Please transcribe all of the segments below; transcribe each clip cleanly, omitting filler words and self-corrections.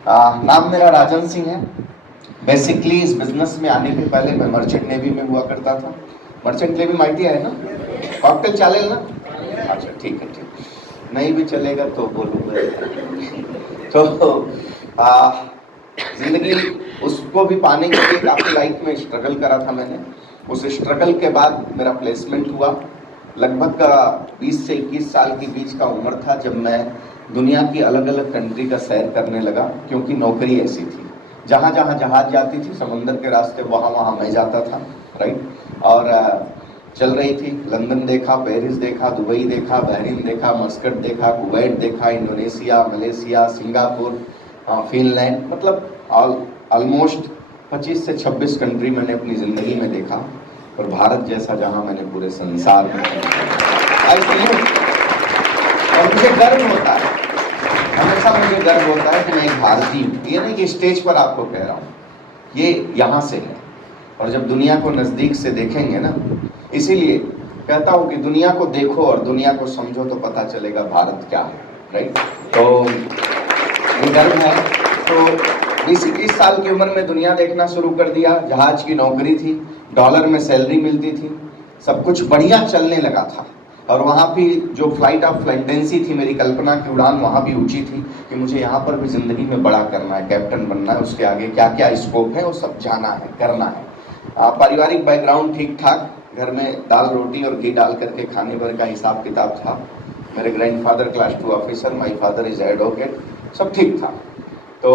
नाम मेरा राजन सिंह है। बेसिकली इस बिजनेस में आने के पहले मैं मर्चेंट नेवी में हुआ करता था। मर्चेंट नेवी माहिती है ना? कॉकटेल चालेल ना? अच्छा ठीक है, ठीक नहीं भी चलेगा तो बोलूँगा। तो जिंदगी उसको भी पाने के लिए काफ़ी लाइफ में स्ट्रगल करा था मैंने। उस स्ट्रगल के बाद मेरा प्लेसमेंट हुआ। लगभग 20 से 21 साल के बीच का उम्र था जब मैं दुनिया की अलग अलग कंट्री का सैर करने लगा, क्योंकि नौकरी ऐसी थी। जहाँ जहाँ जहाज जाती थी समंदर के रास्ते, वहाँ वहाँ मैं जाता था, राइट। और चल रही थी। लंदन देखा, पेरिस देखा, दुबई देखा, बहरीन देखा, मस्कट देखा, कुवैत देखा, इंडोनेशिया, मलेशिया, सिंगापुर, फिनलैंड, मतलब ऑलमोस्ट 25 से 26 कंट्री मैंने अपनी ज़िंदगी में देखा। और भारत जैसा जहाँ मैंने पूरे संसार में और मुझे गर्व होता है, हमेशा मुझे गर्व होता है कि मैं एक भारतीय हूँ। ये नहीं कि स्टेज पर आपको कह रहा हूँ, ये यहाँ से है। और जब दुनिया को नज़दीक से देखेंगे ना, इसीलिए कहता हूँ कि दुनिया को देखो और दुनिया को समझो तो पता चलेगा भारत क्या है, राइट। तो ये गर्व है। तो 20-21 साल की उम्र में दुनिया देखना शुरू कर दिया। जहाज की नौकरी थी, डॉलर में सैलरी मिलती थी, सब कुछ बढ़िया चलने लगा था। और वहाँ भी जो फ्लाइट ऑफ फ्लाइटेंसी थी, मेरी कल्पना की उड़ान वहाँ भी ऊंची थी कि मुझे यहाँ पर भी ज़िंदगी में बड़ा करना है, कैप्टन बनना है, उसके आगे क्या क्या स्कोप है वो सब जाना है, करना है। पारिवारिक बैकग्राउंड ठीक ठाक, घर में दाल रोटी और घी डाल करके खाने भर का हिसाब किताब था। मेरे grandfather class 2 officer, my father is advocate, सब ठीक था। तो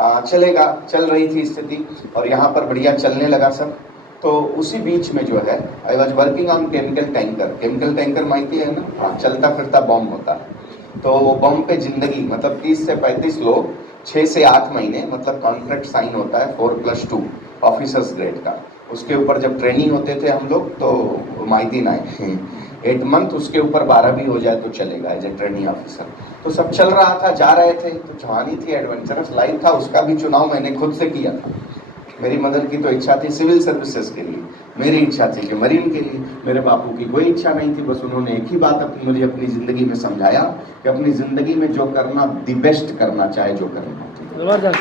चल रही थी स्थिति और यहाँ पर बढ़िया चलने लगा सब। तो उसी बीच में जो है, I was working on chemical tanker. Chemical tanker माहिती है ना? हाँ, चलता फिरता बॉम्ब होता है। तो वो बॉम्ब पे जिंदगी, मतलब 30 से 35 लोग 6 से 8 महीने, मतलब कॉन्ट्रैक्ट साइन होता है 4+2 ऑफिसर्स ग्रेड का। उसके ऊपर जब ट्रेनिंग होते थे हम लोग तो माहिती ना 8 मंथ, उसके ऊपर 12 भी हो जाए तो चलेगा एज ए ट्रेनिंग ऑफिसर। तो सब चल रहा था, जा रहे थे। तो जवानी थी, एडवेंचरस लाइफ था, उसका भी चुनाव मैंने खुद से किया था। मेरी मदर की तो इच्छा थी सिविल सर्विसेज के लिए, मेरी इच्छा थी कि मरीन के लिए। मेरे बापू की कोई इच्छा नहीं थी, बस उन्होंने एक ही बात मुझे अपनी ज़िंदगी में समझाया कि अपनी ज़िंदगी में जो करना, दी बेस्ट करना, चाहे जो करना,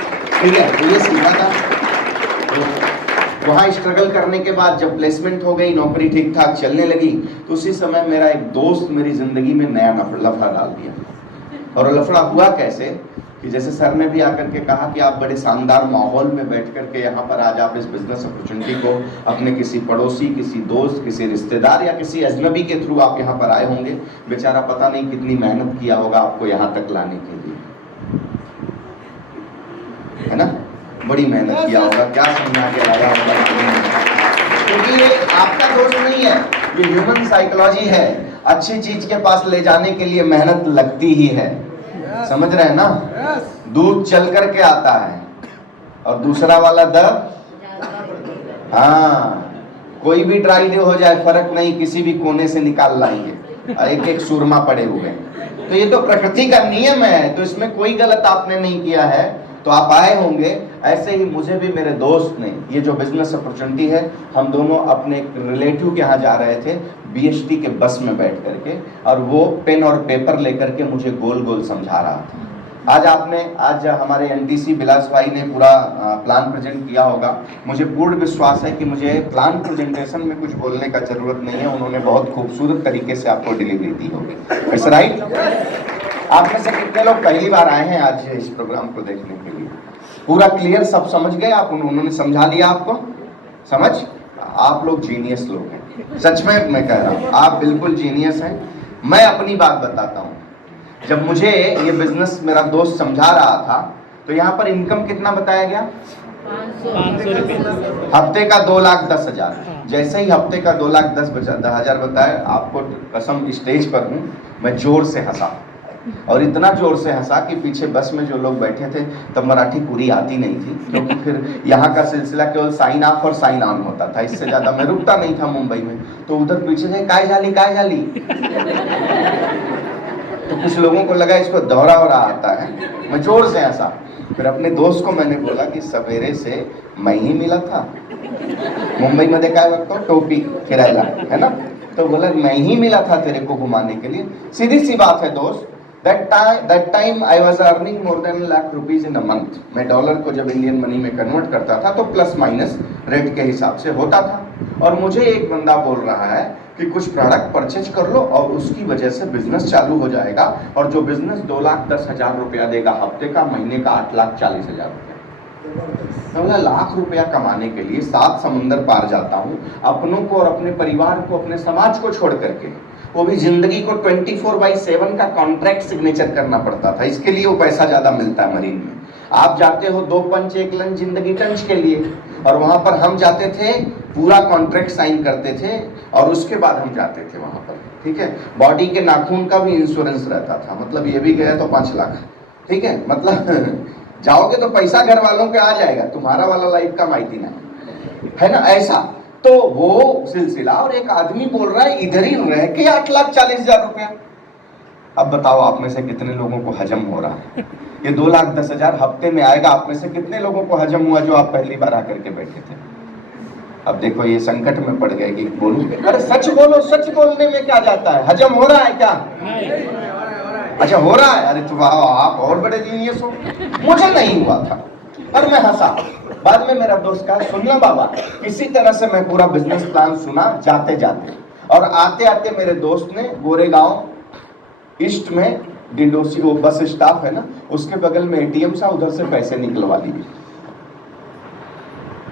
ठीक है। तो ये सीखा था। तो वहाँ स्ट्रगल करने के बाद जब प्लेसमेंट हो गई, नौकरी ठीक ठाक चलने लगी, तो उसी समय मेरा एक दोस्त मेरी ज़िंदगी में नया लफड़ा डाल दिया। और लफड़ा हुआ कैसे कि जैसे सर ने भी आकर के कहा कि आप बड़े शानदार माहौल में बैठ कर के यहाँ पर आज आप इस बिजनेस अपॉर्चुनिटी को अपने किसी पड़ोसी, किसी दोस्त, किसी रिश्तेदार या किसी अजनबी के थ्रू आप यहाँ पर आए होंगे। बेचारा पता नहीं कितनी मेहनत किया होगा आपको यहाँ तक लाने के लिए, है ना? बड़ी मेहनत किया होगा, क्या समझा के लाया होगा, क्योंकि ये आपका दोस्त नहीं है, ये ह्यूमन साइकोलॉजी है। अच्छी चीज के पास ले जाने के लिए मेहनत लगती ही है, समझ रहे हैं ना? दूध चल करके आता है और दूसरा वाला हाँ, कोई भी ड्राई डे हो जाए फर्क नहीं, किसी भी कोने से निकाल लाएंगे, एक एक सुरमा पड़े हुए। तो ये तो प्रकृति का नियम है, तो इसमें कोई गलत आपने नहीं किया है, तो आप आए होंगे। ऐसे ही मुझे भी मेरे दोस्त ने, ये जो बिजनेस अपॉर्चुनिटी है, हम दोनों अपने रिलेटिव के यहाँ जा रहे थे बीएसटी के बस में बैठ करके, और वो पेन और पेपर लेकर के मुझे गोल गोल समझा रहा था। आज हमारे एनटीसी बिलास भाई ने पूरा प्लान प्रेजेंट किया होगा। मुझे पूर्ण विश्वास है कि मुझे प्लान प्रेजेंटेशन में कुछ बोलने का जरूरत नहीं है, उन्होंने बहुत खूबसूरत तरीके से आपको डिलीवरी दी होगी। It's right. आप में से कितने लोग पहली बार आए हैं आज इस प्रोग्राम को देखने के लिए? पूरा क्लियर सब समझ गए आप? उन्होंने समझा दिया आपको? समझ? आप लोग जीनियस लोग हैं, सच में मैं कह रहा हूँ, आप बिल्कुल जीनियस हैं। मैं अपनी बात बताता हूँ। जब मुझे ये बिजनेस मेरा दोस्त समझा रहा था, तो यहाँ पर इनकम कितना बताया गया? 500 रुपये हफ्ते का, 2,10,000। जैसे ही हफ्ते का 2,10,000 बताया, आपको कसम स्टेज पर हूँ, मैं जोर से हंसा। और इतना जोर से हंसा कि पीछे बस में जो लोग बैठे थे, तब मराठी पूरी आती नहीं थी, क्योंकि फिर यहाँ का सिलसिला केवल साइन ऑफ और साइन ऑन होता था, इससे ज़्यादा मैं रुकता नहीं था मुंबई में। तो उधर पीछे से काय झाली तो कुछ लोगों को लगा इसको दोहरा हो रहा आता है, मैं जोर से हंसा। फिर अपने दोस्त को मैंने बोला कि सवेरे से मैं ही मिला था, मुंबई में देखा है वक्त टोपी फिरायला, है ना? तो बोला मैं ही मिला था तेरे को घुमाने के लिए। सीधी सी बात है दोस्त, That time I was earning more than ₹1,00,000 in a month. मैं डॉलर को जब इंडियन मनी में कन्वर्ट करता था तो प्लस माइनस रेट के हिसाब से होता था। और मुझे एक बंदा बोल रहा है कि कुछ प्रोडक्ट परचेज कर लो और उसकी वजह से बिजनेस चालू हो जाएगा, और जो बिजनेस 2,10,000 रुपया देगा हफ्ते का, महीने का 8,40,000 रुपया। तो ₹1,00,000 कमाने के लिए 7 समुंदर पार जाता हूँ, अपनों को और अपने परिवार को, अपने समाज को छोड़ करके, वो भी जिंदगी को 24/7 का कॉन्ट्रैक्ट सिग्नेचर करना पड़ता था। इसके लिए वो पैसा ज्यादा मिलता है मरीन में। आप जाते हो 2 पंच 1 लंच जिंदगी टंच के लिए, और वहां पर हम जाते थे पूरा कॉन्ट्रैक्ट साइन करते थे और उसके बाद हम जाते थे वहां पर। ठीक है, बॉडी के नाखून का भी इंश्योरेंस रहता था, मतलब ये भी गया तो 5 लाख। ठीक है, मतलब जाओगे तो पैसा घर वालों के आ जाएगा, तुम्हारा वाला लाइफ का माइती नहीं है ना, ऐसा। तो वो सिलसिला, और एक आदमी बोल रहा है इधर ही रह के 8,40,000 रुपया। अब बताओ आप में से कितने लोगों को हजम हो रहा है? ये 2,10,000 हफ्ते में आएगा, आप में से कितने लोगों को हजम हुआ जो आप पहली बार आकर के बैठे थे? अब देखो ये संकट में पड़ गए कि बोलूं, अरे सच बोलो, सच बोलने में क्या जाता है? हजम हो रहा है क्या? अच्छा हो रहा है, अरे तो आप और बड़े जीनियस हो। मुझे नहीं हुआ था और मैं हंसा। बाद में मेरा दोस्त कहा सुनना बाबा, इसी तरह से मैं पूरा बिजनेस प्लान सुना जाते जाते, और आते आते मेरे दोस्त ने गोरेगांव ईस्ट में डिंडोसी, वो बस स्टॉप है ना, उसके बगल में एटीएम सा, उधर से पैसे निकलवा लिए।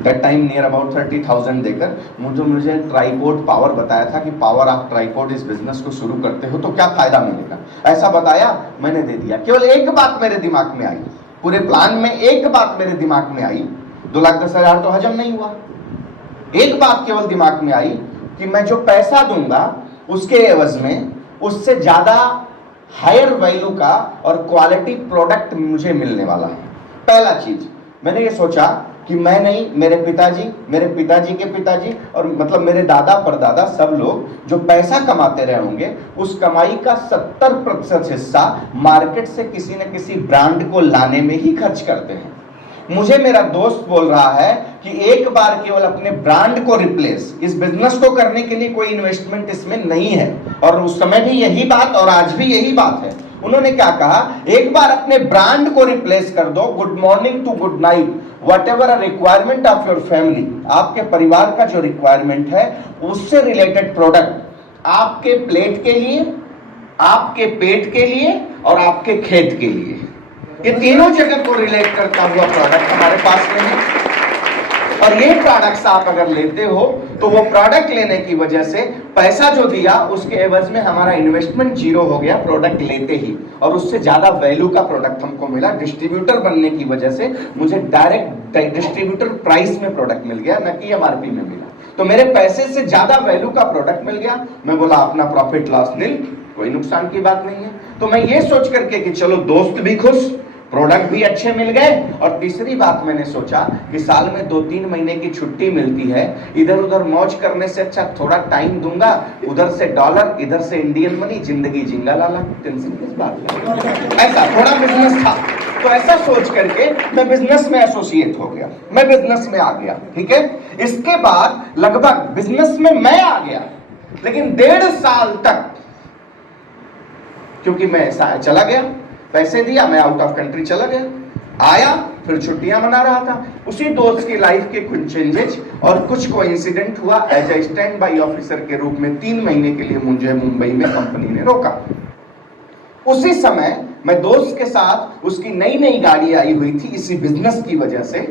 दैट टाइम नियर अबाउट 30,000 देकर मुझे ट्राइपोड पावर बताया था कि पावर ऑफ ट्राइपोड इस बिजनेस को शुरू करते हो तो क्या फायदा मिलेगा, ऐसा बताया, मैंने दे दिया। केवल एक बात मेरे दिमाग में आई, पूरे प्लान में एक बात मेरे दिमाग में आई, 2,10,000 तो हजम नहीं हुआ। एक बात केवल दिमाग में आई कि मैं जो पैसा दूंगा उसके एवज में उससे ज्यादा हायर वैल्यू का और क्वालिटी प्रोडक्ट मुझे मिलने वाला है। पहला चीज मैंने ये सोचा कि मैं नहीं, मेरे पिताजी के पिताजी, और मतलब मेरे दादा परदादा सब लोग जो पैसा कमाते रहे होंगे, उस कमाई का 70% हिस्सा मार्केट से किसी न किसी ब्रांड को लाने में ही खर्च करते हैं। मुझे मेरा दोस्त बोल रहा है कि एक बार केवल अपने ब्रांड को रिप्लेस, इस बिजनेस को करने के लिए कोई इन्वेस्टमेंट इसमें नहीं है, और उस समय भी यही बात और आज भी यही बात है। उन्होंने क्या कहा, एक बार अपने ब्रांड को रिप्लेस कर दो, good morning to good night, whatever requirement of your family, आपके परिवार का जो रिक्वायरमेंट है उससे रिलेटेड प्रोडक्ट आपके प्लेट के लिए, आपके पेट के लिए और आपके खेत के लिए, ये तीनों जगह को रिलेट करता हुआ प्रोडक्ट हमारे पास में है। और ये प्रोडक्ट्स आप अगर लेते हो तो वो प्रोडक्ट लेने की वजह से पैसा जो दिया उसके एवज में हमारा इन्वेस्टमेंट जीरो हो गया प्रोडक्ट लेते ही, और उससे ज्यादा वैल्यू का प्रोडक्ट हमको मिला। डिस्ट्रीब्यूटर बनने की वजह से मुझे डायरेक्ट डिस्ट्रीब्यूटर प्राइस में प्रोडक्ट मिल गया, न कि एमआरपी में मिला। तो मेरे पैसे से ज्यादा वैल्यू का प्रोडक्ट मिल गया। मैं बोला अपना प्रॉफिट लॉस नील, कोई नुकसान की बात नहीं है। तो मैं ये सोच करके कि चलो दोस्त भी खुश, प्रोडक्ट भी अच्छे मिल गए, और तीसरी बात मैंने सोचा कि साल में 2-3 महीने की छुट्टी मिलती है, इधर उधर मौज करने से अच्छा थोड़ा टाइम दूंगा, उधर से डॉलर इधर से इंडियन मनी, जिंदगी जिंगा लाला, टेंशन किस बात की। ऐसा थोड़ा बिजनेस था, तो ऐसा सोच करके मैं बिजनेस में एसोसिएट हो गया, मैं बिजनेस में आ गया। ठीक है, इसके बाद लगभग बिजनेस में मैं आ गया, लेकिन 1.5 साल तक, क्योंकि मैं चला गया, पैसे दिया, मैं आउट ऑफ कंट्री चला गया, आया, फिर छुट्टियां मना रहा था। उसी दोस्त की लाइफ के कुछ चेंजेस और कुछ कोइंसिडेंट हुआ। As a stand by officer के रूप में 3 महीने के लिए मुझे मुंबई में कंपनी ने रोका। उसी समय मैं दोस्त के साथ, उसकी नई नई गाड़ी आई हुई थी इसी बिजनेस की वजह से,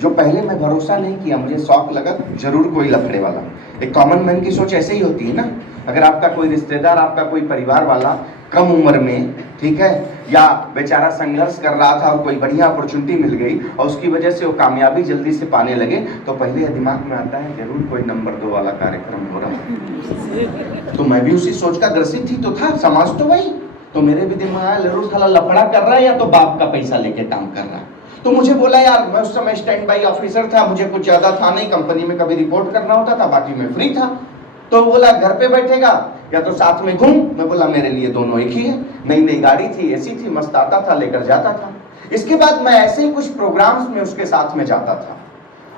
जो पहले मैं भरोसा नहीं किया, मुझे शौक लगा जरूर कोई लफड़े वाला। एक कॉमन मैन की सोच ऐसे ही होती है ना, अगर आपका कोई रिश्तेदार, आपका कोई परिवार वाला कम उम्र में, ठीक है, या बेचारा संघर्ष कर रहा था और कोई बढ़िया अपॉर्चुनिटी मिल गई और उसकी वजह से वो कामयाबी जल्दी से पाने लगे, तो पहले दिमाग में आता है जरूर कोई नंबर 2 वाला कार्यक्रम हो रहा है। तो मैं भी उसी सोच का ग्रसित ही तो था, समाज तो वही, तो मेरे भी दिमाग में आया जरूर साला लफड़ा कर रहा है या तो बाप का पैसा लेके काम कर रहा है। तो मुझे बोला यार, मैं उस समय स्टैंड बाई ऑफिसर था, मुझे कुछ ज्यादा था नहीं, कंपनी में कभी रिपोर्ट करना होता था, बाकी मैं फ्री था। तो बोला घर पे बैठेगा या तो साथ में घूम। मैं बोला मेरे लिए दोनों एक ही है। नई नई गाड़ी थी, एसी थी, मस्त आता था, लेकर जाता था। इसके बाद मैं ऐसे ही कुछ प्रोग्राम्स में उसके साथ में जाता था,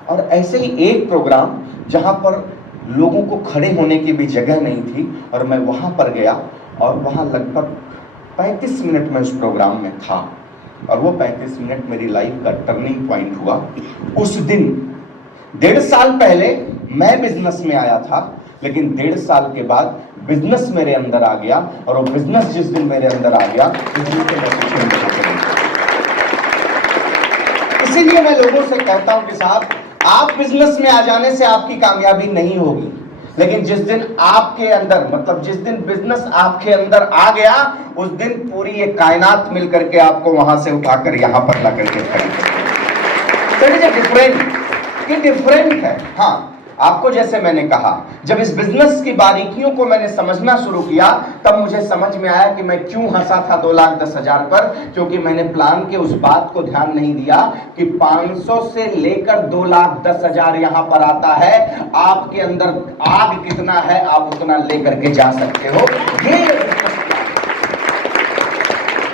और ऐसे ही एक प्रोग्राम जहां पर लोगों को खड़े होने की भी जगह नहीं थी, और मैं वहां पर गया और वहाँ लगभग 35 मिनट में उस प्रोग्राम में था, और वो 35 मिनट मेरी लाइफ का टर्निंग पॉइंट हुआ। उस दिन 1.5 साल पहले मैं बिजनेस में आया था, लेकिन 1.5 साल के बाद बिजनेस मेरे अंदर आ गया, और वो बिजनेस जिस दिन मेरे अंदर आ गया उस दिन से मैं कुछ नहीं कर सकता। इसीलिए मैं लोगों से कहता हूं कि साहब, आप बिजनेस में आ जाने से आपकी कामयाबी नहीं होगी, लेकिन जिस दिन आपके अंदर, मतलब जिस दिन बिजनेस आपके अंदर आ गया, उस दिन पूरी ये कायनात मिलकर के आपको वहां से उठाकर यहां पर ला करके खड़ी करेगी। डिफरेंट, ये डिफरेंट है। हाँ, आपको जैसे मैंने कहा, जब इस बिजनेस की बारीकियों को मैंने समझना शुरू किया, तब मुझे समझ में आया कि मैं क्यों हंसा था 2,10,000 पर, क्योंकि मैंने प्लान के उस बात को ध्यान नहीं दिया कि 500 से लेकर 2,10,000 यहां पर आता है। आपके अंदर आग कितना है, आप उतना लेकर के जा सकते हो।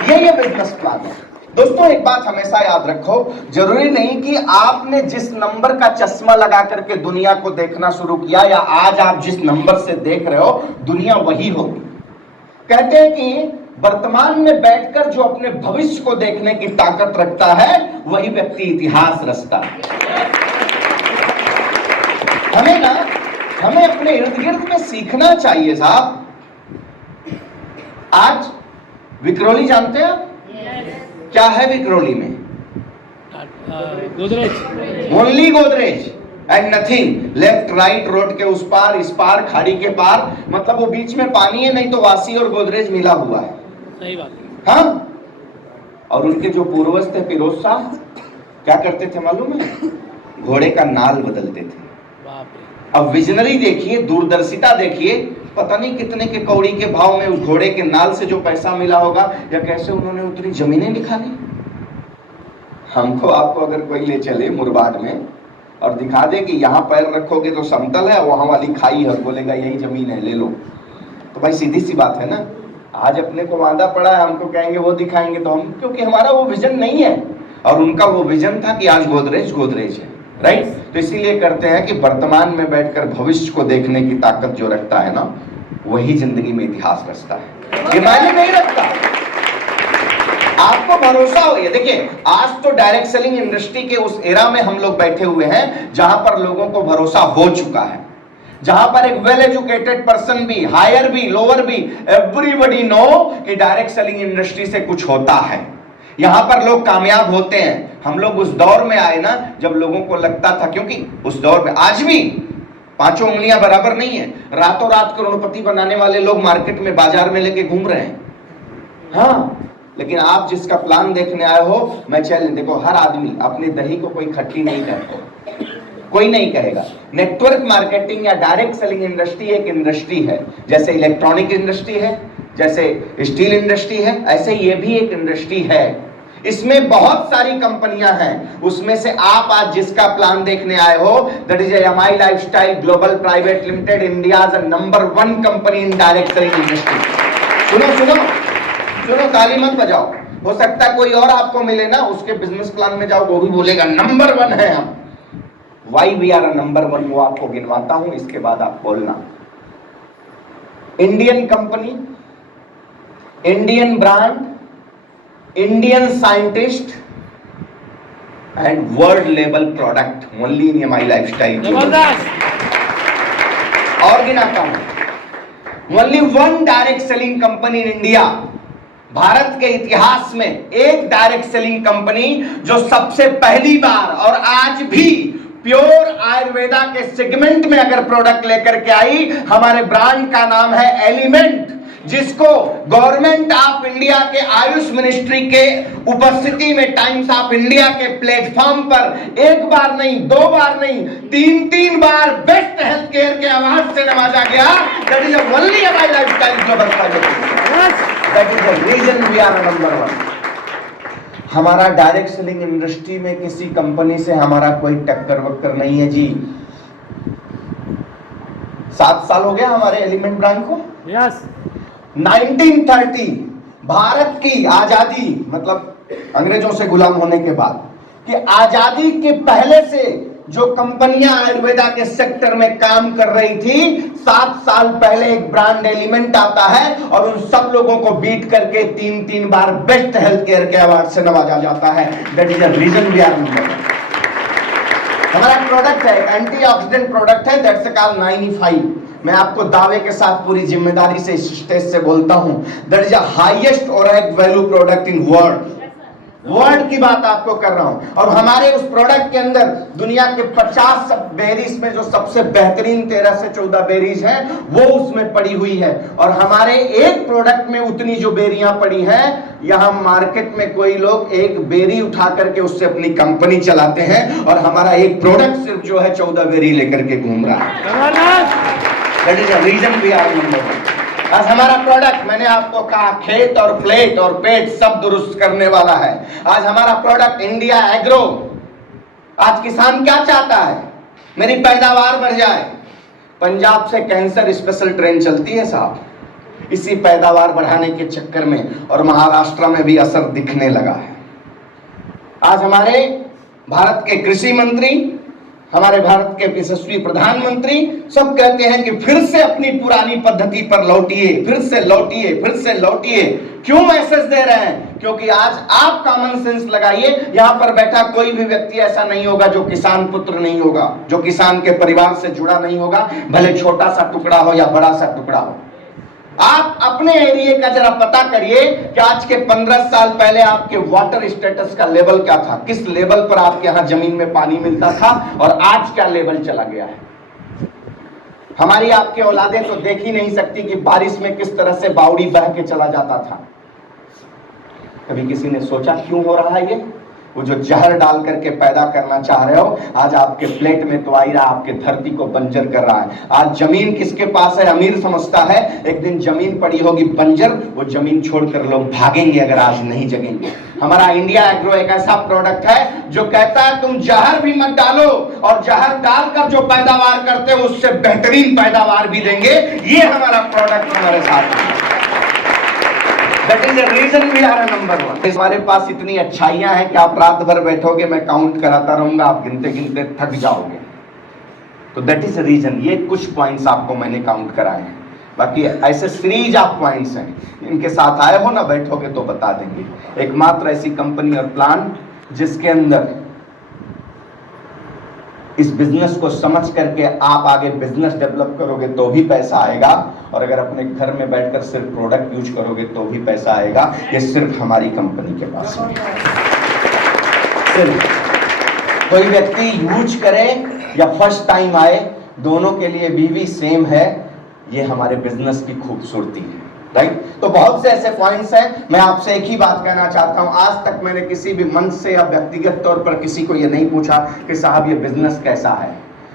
ये बिजनेस प्लान है। दोस्तों, एक बात हमेशा याद रखो, जरूरी नहीं कि आपने जिस नंबर का चश्मा लगा करके दुनिया को देखना शुरू किया, या आज आप जिस नंबर से देख रहे हो, दुनिया वही होगी। कहते हैं कि वर्तमान में बैठकर जो अपने भविष्य को देखने की ताकत रखता है, वही व्यक्ति इतिहास रचता है। हमें अपने इर्द गिर्द में सीखना चाहिए साहब। आज विक्रोली जानते हैं आप? क्या है विक्रोली में? Godrej, only Godrej and nothing. Left right, road के उस पार इस पार, खाड़ी के पार, मतलब वो बीच में पानी है, नहीं तो वासी और गोदरेज मिला हुआ है। सही बात। हाँ, और उनके जो पूर्वज थे फिरोज शाह, क्या करते थे मालूम है? घोड़े का नाल बदलते थे। बाप रे। अब विजनरी देखिए, दूरदर्शिता देखिए, पता नहीं कितने के कौड़ी के भाव में उस घोड़े के नाल से जो पैसा मिला होगा, या कैसे उन्होंने उतनी जमीनें निकाली। हमको आपको अगर कोई ले चले मुरबाड में और दिखा दे कि यहाँ पैर रखोगे तो समतल है, वहां वाली खाई है, बोलेगा यही जमीन है, ले लो, तो भाई सीधी सी बात है ना। आज अपने को वादा पड़ा है, हमको कहेंगे वो दिखाएंगे तो हम, क्योंकि हमारा वो विजन नहीं है, और उनका वो विजन था कि आज गोदरेज गोदरेज है, राइट। तो इसीलिए करते हैं कि वर्तमान में बैठकर भविष्य को देखने की ताकत जो रखता है ना, वही जिंदगी में इतिहास रचता है। ये मायने नहीं रखता। आपको भरोसा हो, ये देखिए, आज तो डायरेक्ट सेलिंग इंडस्ट्री के उस एरा में हम लोग बैठे हुए हैं, जहां पर लोगों को भरोसा हो चुका है, जहां पर एक वेल एजुकेटेड पर्सन भी, हायर भी, लोअर भी, एवरीबॉडी नो कि डायरेक्ट सेलिंग इंडस्ट्री से कुछ होता है। यहां पर लोग कामयाब होते हैं। हम लोग उस दौर में आए ना, जब लोगों को लगता था, क्योंकि उस दौर में, आज भी 5 उंगलियां बराबर नहीं है, रातों रात करोड़पति बनाने वाले लोग मार्केट में, बाजार में लेके घूम रहे हैं। हाँ, लेकिन आप जिसका प्लान देखने आए हो, मैं चैलेंज, देखो, हर आदमी अपनी दही को कोई खट्टी नहीं कहता, कोई नहीं कहेगा। नेटवर्क मार्केटिंग या डायरेक्ट सेलिंग इंडस्ट्री एक इंडस्ट्री है, जैसे इलेक्ट्रॉनिक इंडस्ट्री है, जैसे स्टील इंडस्ट्री है, ऐसे ये भी एक इंडस्ट्री है। इसमें बहुत सारी कंपनियां हैं, उसमें से आप आज जिसका प्लान देखने आए हो, that is MI lifestyle global private limited, India's number 1 company in direct selling industry. सुनो सुनो सुनो, ताली मत बजाओ। हो सकता है कोई और आपको मिले ना, उसके बिजनेस प्लान में जाओ, वो भी बोलेगा नंबर 1 है हम। वाई वी आर नंबर 1, वो आपको गिनवाता हूं, इसके बाद आप बोलना। Indian company, Indian brand, Indian scientist and world level product, only in MI lifestyle. और गिनाता हूं, only 1 direct selling company in India. Bharat के इतिहास में एक डायरेक्ट सेलिंग कंपनी जो सबसे पहली बार और आज भी प्योर आयुर्वेदा के सेगमेंट में अगर प्रोडक्ट लेकर के आई, हमारे ब्रांड का नाम है एलिमेंट, जिसको गवर्नमेंट ऑफ इंडिया के आयुष मिनिस्ट्री के उपस्थिति में टाइम्स ऑफ इंडिया के प्लेटफॉर्म पर एक बार नहीं, 2 बार नहीं, 3 बार बेस्ट हेल्थ केयर के अवार्ड से नवाजा गया। That is only MI lifestyle global private, that is the reason we are number 1। हमारा डायरेक्ट सेलिंग इंडस्ट्री में किसी कंपनी से हमारा कोई टक्कर वक्कर नहीं है जी। 7 साल हो गया हमारे एलिमेंट ब्रांड को। यस। 1930 भारत की आजादी, मतलब अंग्रेजों से गुलाम होने के बाद, कि आजादी के पहले से जो कंपनियां आयुर्वेदा के सेक्टर में काम कर रही थी, 7 साल पहले एक ब्रांड एलिमेंट आता है और उन सब लोगों को बीट करके 3 बार बेस्ट हेल्थ केयर के अवार्ड से नवाजा जाता है। That is the reason we are number 1। हमारा प्रोडक्ट है, एंटीऑक्सीडेंट प्रोडक्ट है, दैट्स कॉल्ड 95। मैं आपको दावे के साथ पूरी जिम्मेदारी से इस स्टेज से बोलता हूं, that is the highest ORAC value product in world की बात आपको कर रहा हूं। और हमारे उस प्रोडक्ट के अंदर दुनिया के 50 सब बेरीज में जो सबसे बेहतरीन 13 से 14 बेरीज हैं वो उसमें पड़ी हुई है। और हमारे एक प्रोडक्ट में उतनी जो बेरियां पड़ी हैं, यहां मार्केट में कोई लोग एक बेरी उठा करके उससे अपनी कंपनी चलाते हैं और हमारा एक प्रोडक्ट सिर्फ जो है 14 बेरी लेकर के घूम रहा है। That is the reason we are number 1। आज हमारा प्रोडक्ट, मैंने आपको कहा, खेत और प्लेट और पेट सब दुरुस्त करने वाला है। आज हमारा प्रोडक्ट इंडिया एग्रो। आज किसान क्या चाहता है? मेरी पैदावार बढ़ जाए। पंजाब से कैंसर स्पेशल ट्रेन चलती है साहब, इसी पैदावार बढ़ाने के चक्कर में, और महाराष्ट्र में भी असर दिखने लगा है। आज हमारे भारत के कृषि मंत्री, हमारे भारत के यशस्वी प्रधानमंत्री सब कहते हैं कि फिर से अपनी पुरानी पद्धति पर लौटिए, फिर से लौटिए, फिर से लौटिए। क्यों मैसेज दे रहे हैं? क्योंकि आज आप कॉमन सेंस लगाइए, यहां पर बैठा कोई भी व्यक्ति ऐसा नहीं होगा जो किसान पुत्र नहीं होगा, जो किसान के परिवार से जुड़ा नहीं होगा, भले छोटा सा टुकड़ा हो या बड़ा सा टुकड़ा हो। आप अपने एरिया का जरा पता करिए कि आज के 15 साल पहले आपके वाटर स्टेटस का लेवल क्या था, किस लेवल पर आपके यहां जमीन में पानी मिलता था, और आज क्या लेवल चला गया है। हमारी आपके औलादें तो देख ही नहीं सकती कि बारिश में किस तरह से बावड़ी बह के चला जाता था। कभी किसी ने सोचा क्यों हो रहा है ये? वो जो जहर डाल करके पैदा करना चाह रहे हो, आज आपके प्लेट में तो आ ही रहा, आपके धरती को बंजर कर रहा है। आज जमीन किसके पास है? अमीर समझता है एक दिन जमीन पड़ी होगी बंजर, वो जमीन छोड़कर लोग भागेंगे अगर आज नहीं जगेंगे। हमारा इंडिया एग्रो एक ऐसा प्रोडक्ट है जो कहता है तुम जहर भी मत डालो, और जहर डालकर जो पैदावार करते हो उससे बेहतरीन पैदावार भी देंगे। ये हमारा प्रोडक्ट हमारे साथ है। That is the reason we are a number 1। हमारे पास इतनी अच्छाइयां हैं कि आप रात भर बैठोगे, मैं काउंट कराता रहूंगा, आप गिनते गिनते थक जाओगे। तो दैट इज द रीजन। ये कुछ पॉइंट्स आपको मैंने काउंट कराए हैं, बाकी ऐसे सीरीज ऑफ पॉइंट्स हैं, इनके साथ आए हो ना, बैठोगे तो बता देंगे। एकमात्र ऐसी कंपनी और प्लान जिसके अंदर इस बिजनेस को समझ करके आप आगे बिजनेस डेवलप करोगे तो भी पैसा आएगा, और अगर अपने घर में बैठकर सिर्फ प्रोडक्ट यूज करोगे तो भी पैसा आएगा। ये सिर्फ हमारी कंपनी के पास है। सिर्फ कोई व्यक्ति यूज करे या फर्स्ट टाइम आए, दोनों के लिए बीवी सेम है। ये हमारे बिजनेस की खूबसूरती है, राइट। तो बहुत से ऐसे पॉइंट्स हैं। मैं आपसे एक ही बात कहना चाहता हूं, आज तक मैंने किसी भी मंच से या व्यक्तिगत तौर पर किसी को ये नहीं पूछा कि साहब ये बिजनेस कैसा है,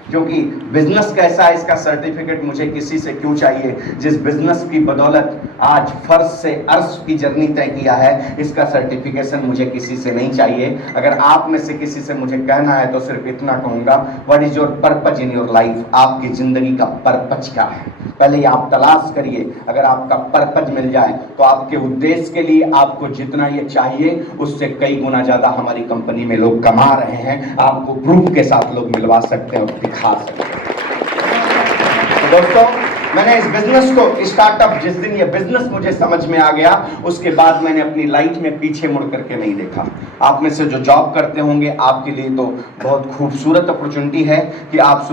क्योंकि बिजनेस कैसा है इसका सर्टिफिकेट मुझे किसी से क्यों चाहिए। जिस बिजनेस की बदौलत आज फर्श से अर्श की जर्नी तय किया है, इसका सर्टिफिकेशन मुझे किसी से नहीं चाहिए। अगर आप में से किसी से मुझे कहना है तो सिर्फ इतना कहूंगा, what is your purpose in your life. आपकी जिंदगी का पर्पज क्या है, पहले ये आप तलाश करिए। अगर आपका पर्पज मिल जाए तो आपके उद्देश्य के लिए आपको जितना ये चाहिए उससे कई गुना ज्यादा हमारी कंपनी में लोग कमा रहे हैं। आपको प्रूफ के साथ लोग मिलवा सकते हैं और दिखा सकते हैं। तो दोस्तों, मैंने इस बिजनेस को स्टार्टअप, जिस दिन ये बिजनेस मुझे समझ में आ गया उसके बाद मैंने अपनी लाइफ में पीछे मुड़ करके नहीं देखा। आप में से जो जॉब करते होंगे आपके लिए तो बहुत खूबसूरत अपॉर्चुनिटी है कि आप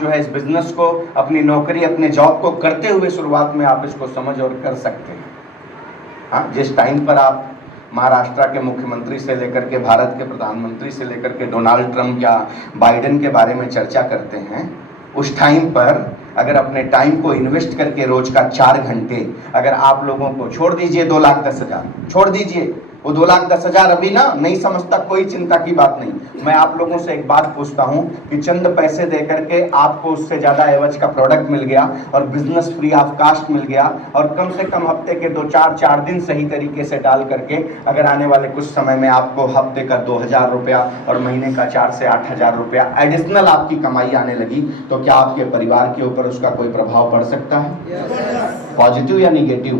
जो है इस बिजनेस को, अपनी नौकरी, अपने जॉब को करते हुए शुरुआत में आप इसको समझ और कर सकते हैं। हाँ, जिस टाइम पर आप महाराष्ट्र के मुख्यमंत्री से लेकर के भारत के प्रधानमंत्री से लेकर के डोनाल्ड ट्रंप या बाइडेन के बारे में चर्चा करते हैं, उस टाइम पर अगर अपने टाइम को इन्वेस्ट करके रोज का 4 घंटे अगर आप लोगों को, छोड़ दीजिए 2,10,000, छोड़ दीजिए वो 2,10,000 अभी ना नहीं समझता, कोई चिंता की बात नहीं। मैं आप लोगों से एक बात पूछता हूं कि चंद पैसे दे करके आपको उससे ज्यादा एवज का प्रोडक्ट मिल गया और बिजनेस फ्री ऑफ कास्ट मिल गया, और कम से कम हफ्ते के 2-4 दिन सही तरीके से डाल करके अगर आने वाले कुछ समय में आपको हफ्ते का 2,000 रुपया और महीने का 4 से 8,000 रुपया एडिशनल आपकी कमाई आने लगी, तो क्या आपके परिवार के ऊपर उसका कोई प्रभाव पड़ सकता है? पॉजिटिव या निगेटिव?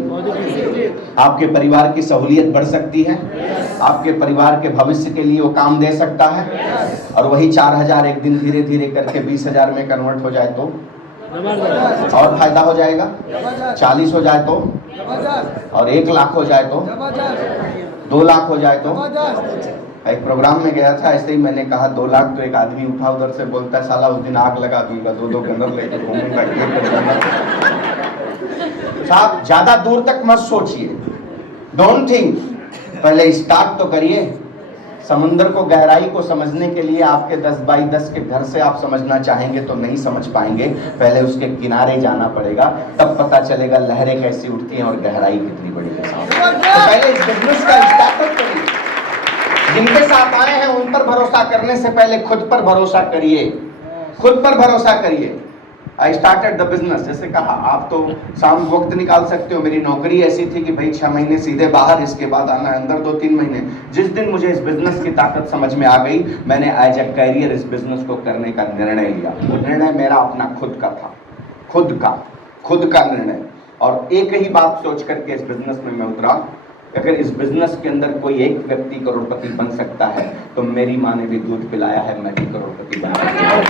आपके परिवार की सहूलियत बढ़ सकती है, है? आपके परिवार के भविष्य के लिए वो काम दे सकता है? और वही 4,000 एक दिन धीरे धीरे करके 20,000 में कन्वर्ट हो जाए तो और फायदा हो जाएगा। 40 हो जाए तो, और 1 लाख हो जाए तो, 2 लाख हो जाए तो। एक प्रोग्राम में गया था, ऐसे ही मैंने कहा 2 लाख, तो एक आदमी उठा उधर से बोलता है साला उस दिन आग लगा दूंगा, 2-2 गन्नर लेकर घूमूंगा, ये करूंगा। साहब ज्यादा दूर तक मत सोचिए, डोंट थिंक, पहले स्टार्ट तो करिए। समुद्र को, गहराई को समझने के लिए आपके 10 बाई 10 के घर से आप समझना चाहेंगे तो नहीं समझ पाएंगे, पहले उसके किनारे जाना पड़ेगा, तब पता चलेगा लहरें कैसी उठती हैं और गहराई कितनी बड़ी है। तो पहले इस बिजनेस का स्टार्टअप करिए। जिनके साथ आए हैं उन पर भरोसा करने से पहले खुद पर भरोसा करिए, खुद पर भरोसा करिए। आई स्टार्टेड द बिजनेस, जैसे कहा आप तो शाम वक्त निकाल सकते हो, मेरी नौकरी ऐसी थी कि भाई 6 महीने सीधे बाहर, इसके बाद आना अंदर 2-3 महीने। जिस दिन मुझे इस बिजनेस की ताकत समझ में आ गई, मैंने एज ए कैरियर इस बिजनेस को करने का निर्णय लिया। वो निर्णय मेरा अपना खुद का था, खुद का निर्णय। और एक ही बात सोच करके इस बिजनेस में मैं उतरा, अगर इस बिजनेस के अंदर कोई एक व्यक्ति करोड़पति बन सकता है तो मेरी माँ ने भी दूध पिलाया है, मैं भी करोड़पति बन सकता हूं।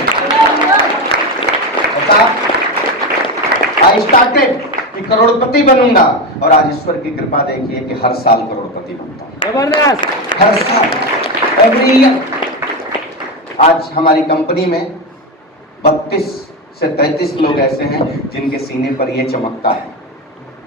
आई स्टार्टेड कि करोड़पति बनूंगा, और आज ईश्वर की कृपा देखिए कि हर साल करोड़पति बनता हूं, जबरदस्त, हर साल, एवरी ईयर। आज हमारी कंपनी में 32 से 33 लोग ऐसे हैं जिनके सीने पर यह चमकता है।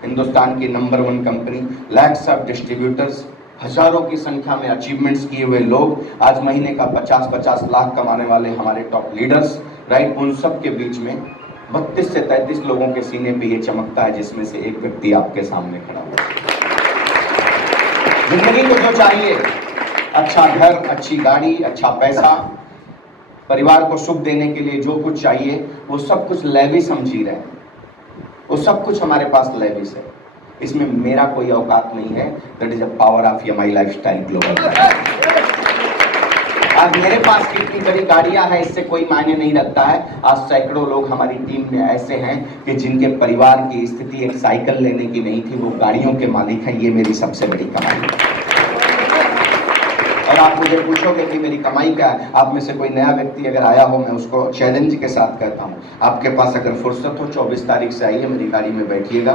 हिंदुस्तान की number 1 company, lakhs of distributors, हजारों की संख्या में अचीवमेंट्स किए हुए लोग, आज महीने का 50-50 लाख कमाने वाले हमारे टॉप लीडर्स, राइट, उन सब के बीच में 32 से 33 लोगों के सीने पे ये चमकता है, जिसमें से एक व्यक्ति आपके सामने खड़ा हुआ है। जिंदगी को जो चाहिए, अच्छा घर, अच्छी गाड़ी, अच्छा पैसा, परिवार को सुख देने के लिए जो कुछ चाहिए, वो सब कुछ लेविश हम जी रहे हैं, वो सब कुछ हमारे पास लेविश है। इसमें मेरा कोई औकात नहीं है। That is a power of my lifestyle global. आज मेरे पास कितनी बड़ी गाड़ियां हैं इससे कोई मायने नहीं रखता है। आज सैकड़ों लोग हमारी टीम में ऐसे हैं कि जिनके परिवार की स्थिति एक साइकिल लेने की नहीं थी, वो गाड़ियों के मालिक हैं। ये मेरी सबसे बड़ी कमाई है। और आप मुझे पूछोगे कि मेरी कमाई क्या है, आप में से कोई नया व्यक्ति अगर आया हो, मैं उसको चैलेंज के साथ कहता हूँ, आपके पास अगर फुर्सत हो 24 तारीख से आइए, मेरी गाड़ी में बैठिएगा।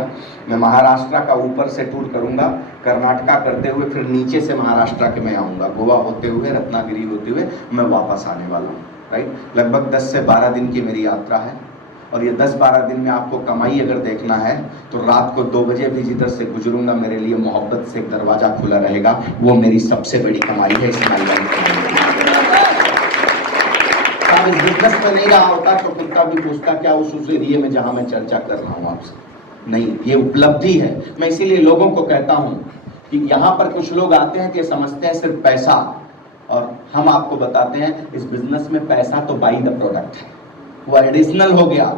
मैं महाराष्ट्र का ऊपर से टूर करूँगा, कर्नाटका करते हुए फिर नीचे से महाराष्ट्र के मैं आऊँगा, गोवा होते हुए, रत्नागिरी होते हुए मैं वापस आने वाला हूँ, राइट। लगभग 10 से 12 दिन की मेरी यात्रा है। और ये 10-12 दिन में आपको कमाई अगर देखना है तो रात को 2 बजे भी जिधर से गुजरूंगा, मेरे लिए मोहब्बत से एक दरवाजा खुला रहेगा। वो मेरी सबसे बड़ी कमाई है इस माई लाइफ में। इस बिजनेस में नहीं रहा होता तो कुत्ता भी पूछता क्या उस एरिया में जहां मैं चर्चा कर रहा हूं आपसे। नहीं, ये उपलब्धि है। मैं इसीलिए लोगों को कहता हूं कि यहाँ पर कुछ लोग आते हैं कि समझते हैं सिर्फ पैसा, और हम आपको बताते हैं इस बिजनेस में पैसा तो बाई द प्रोडक्ट है, वो एडिशनल हो गया।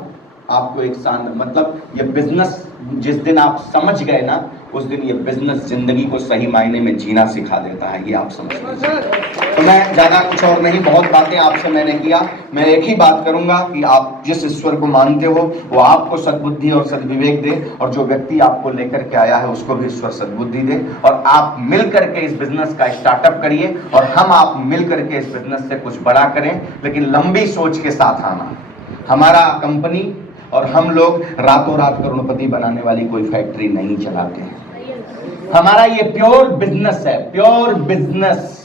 आपको एक शानदार, मतलब ये बिजनेस जिस दिन आप समझ गए ना, उस दिन ये बिजनेस जिंदगी को सही मायने में जीना सिखा देता है, ये आप समझ लीजिए। तो मैं ज्यादा कुछ और नहीं, बहुत बातें आपसे मैंने किया। मैं एक ही बात करूंगा कि आप जिस ईश्वर को मानते हो वो आपको सद्बुद्धि और सद्विवेक दे, और जो व्यक्ति आपको लेकर के आया है उसको भी ईश्वर सद्बुद्धि दे, और आप मिल करके इस बिजनेस का स्टार्टअप करिए, और हम आप मिल करके इस बिजनेस से कुछ बड़ा करें, लेकिन लंबी सोच के साथ आना। हमारा कंपनी और हम लोग रातों रात करोड़पति बनाने वाली कोई फैक्ट्री नहीं चलाते हैं। हमारा ये प्योर बिजनेस है, प्योर बिजनेस।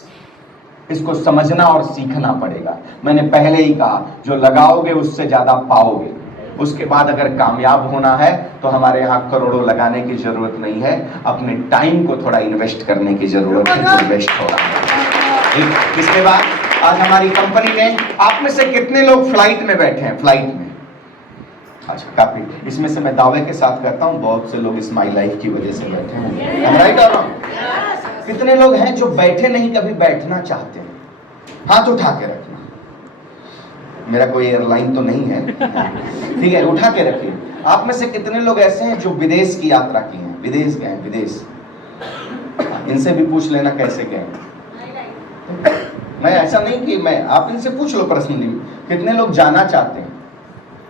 इसको समझना और सीखना पड़ेगा। मैंने पहले ही कहा, जो लगाओगे उससे ज्यादा पाओगे। उसके बाद अगर कामयाब होना है तो हमारे यहाँ करोड़ों लगाने की जरूरत नहीं है, अपने टाइम को थोड़ा इन्वेस्ट करने की जरूरत है, जो इन्वेस्ट हो रहा है। इसके बाद आज हमारी कंपनी में, आप में से कितने लोग फ्लाइट में बैठे हैं? फ्लाइट में, अच्छा काफी। इसमें से मैं दावे के साथ कहता हूँ बहुत से लोग इस माई लाइफ की वजह से बैठे हैं। हम राइट और रॉन्ग? कितने लोग हैं जो बैठे नहीं, कभी बैठना चाहते हैं? हाथ उठा के रखना। मेरा कोई एयरलाइन तो नहीं है, ठीक है, उठा के रखिए। आप में से कितने लोग ऐसे हैं जो विदेश की यात्रा की हैं? विदेश गए, विदेश। इनसे भी पूछ लेना कैसे गए। मैं ऐसा नहीं कि मैं, आप इनसे पूछ लो पर्सनली, कितने लोग जाना चाहते हैं?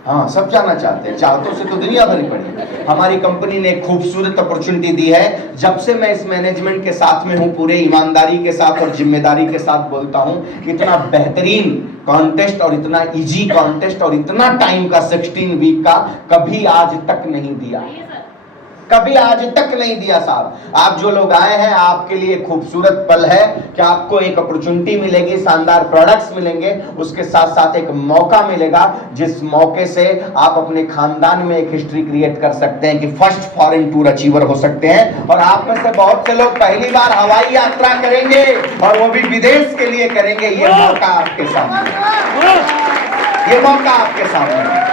हाँ, सब जाना चाहते हैं, चाहतों से तो दुनिया भरी पड़ी है। हमारी कंपनी ने एक खूबसूरत अपॉर्चुनिटी दी है। जब से मैं इस मैनेजमेंट के साथ में हूं, पूरे ईमानदारी के साथ और जिम्मेदारी के साथ बोलता हूं, इतना बेहतरीन कॉन्टेस्ट और इतना इजी कॉन्टेस्ट और इतना टाइम का 16 वीक का कभी आज तक नहीं दिया, कभी आज तक नहीं दिया साहब। आप जो लोग आए हैं, आपके लिए खूबसूरत पल है कि आपको एक अपॉर्चुनिटी मिलेगी, शानदार प्रोडक्ट्स मिलेंगे, उसके साथ साथ एक मौका मिलेगा, जिस मौके से आप अपने खानदान में एक हिस्ट्री क्रिएट कर सकते हैं कि फर्स्ट फॉरेन टूर अचीवर हो सकते हैं। और आप में से बहुत से लोग पहली बार हवाई यात्रा करेंगे और वो भी विदेश के लिए करेंगे। ये मौका आपके सामने, ये मौका आपके सामने।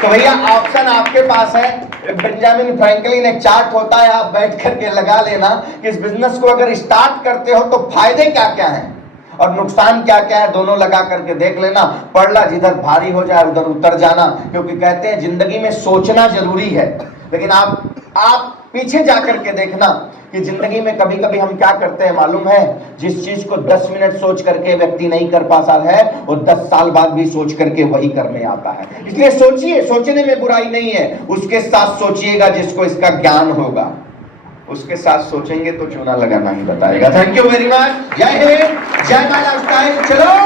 तो भैया ऑप्शन आपके पास है। बेंजामिन फ्रैंकलिन एक चार्ट होता है, आप बैठ करके लगा लेना कि इस बिजनेस को अगर स्टार्ट करते हो तो फायदे क्या क्या हैं और नुकसान क्या क्या है, दोनों लगा करके देख लेना। पढ़ला, जिधर भारी हो जाए उधर उतर जाना, क्योंकि कहते हैं जिंदगी में सोचना जरूरी है, लेकिन आप पीछे जाकर के देखना कि जिंदगी में कभी कभी हम क्या करते हैं मालूम है, जिस चीज को 10 मिनट सोच करके व्यक्ति नहीं कर पाता है, वो 10 साल बाद भी सोच करके वही करने आता है। इसलिए सोचिए, सोचने में बुराई नहीं है, उसके साथ सोचिएगा जिसको इसका ज्ञान होगा, उसके साथ सोचेंगे तो चूना लगाना ही बताएगा। Thank you very much. जय हिंद, जय माला स्टाइल। चलो